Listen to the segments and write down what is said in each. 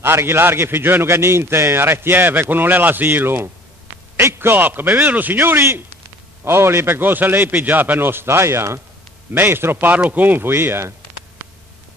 Larghi, larghi, figliuolo che niente, arretieve con un l'asilo. Ecco, come vedono signori, oh, lì per cosa lei pigia per non stai, eh? Maestro, parlo con voi, eh?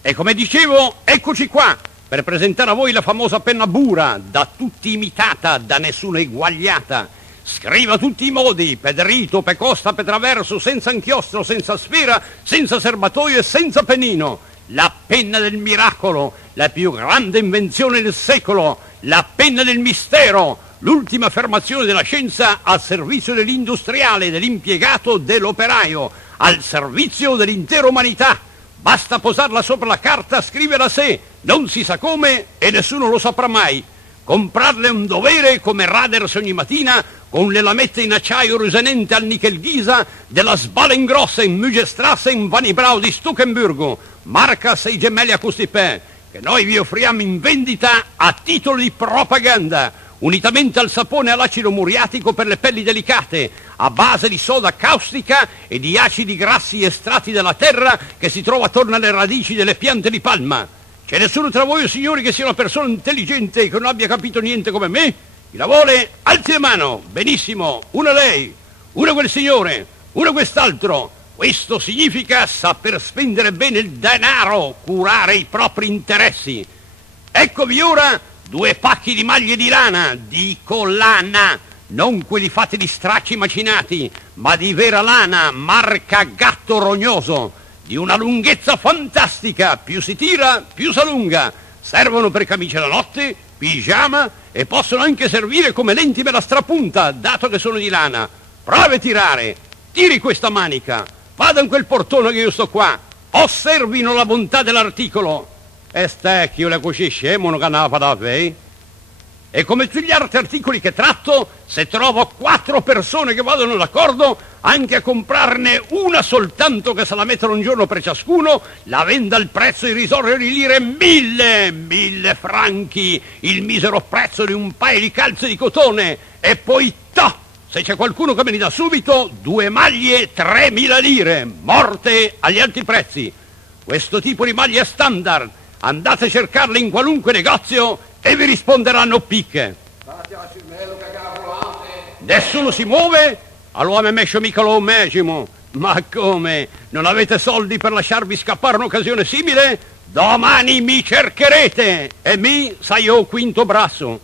E come dicevo, eccoci qua, per presentare a voi la famosa penna Bura, da tutti imitata, da nessuno eguagliata. Scriva tutti i modi, per dritto, per costa, per traverso, senza inchiostro, senza sfera, senza serbatoio e senza pennino. La penna del miracolo, la più grande invenzione del secolo, la penna del mistero, l'ultima affermazione della scienza al servizio dell'industriale, dell'impiegato, dell'operaio, al servizio dell'intera umanità. Basta posarla sopra la carta, scriverla a sé, non si sa come e nessuno lo saprà mai. Comprarle è un dovere come Raders ogni mattina con le lamette in acciaio risenente al Nickel Ghisa della Sbalengrossa in Mügestrasse in Vanibrau di Stuckenburgo, marca 6 gemelli a Custipè, che noi vi offriamo in vendita a titolo di propaganda, unitamente al sapone e all'acido muriatico per le pelli delicate, a base di soda caustica e di acidi grassi estratti dalla terra che si trova attorno alle radici delle piante di palma. C'è nessuno tra voi, signori, che sia una persona intelligente e che non abbia capito niente come me? Chi la vuole, alzi la mano. Benissimo, una lei, una quel signore, una quest'altro. Questo significa saper spendere bene il denaro, curare i propri interessi. Eccovi ora 2 pacchi di maglie di lana, dico lana, non quelli fatti di stracci macinati, ma di vera lana, marca Gatto Rognoso, di una lunghezza fantastica, più si tira, più si allunga. Servono per camicia da notte, pigiama e possono anche servire come lenti per la strapunta, dato che sono di lana. Provi a tirare, tiri questa manica, vada in quel portone che io sto qua, osservino la bontà dell'articolo. E stecchio le così scemo non canava da voi. E come tutti gli altri articoli che tratto, se trovo 4 persone che vadano d'accordo anche a comprarne una soltanto che se la mettono un giorno per ciascuno, la venda al prezzo irrisorio di lire 1000 franchi, il misero prezzo di un paio di calze di cotone. E poi se c'è qualcuno che me li dà subito, 2 maglie 3000 lire, morte agli alti prezzi. Questo tipo di maglia standard, andate a cercarle in qualunque negozio e vi risponderanno picche. Nessuno si muove? Allora mi mescio mica lo medesimo. Ma come? Non avete soldi per lasciarvi scappare un'occasione simile? Domani mi cercherete e mi sai io quinto brasso.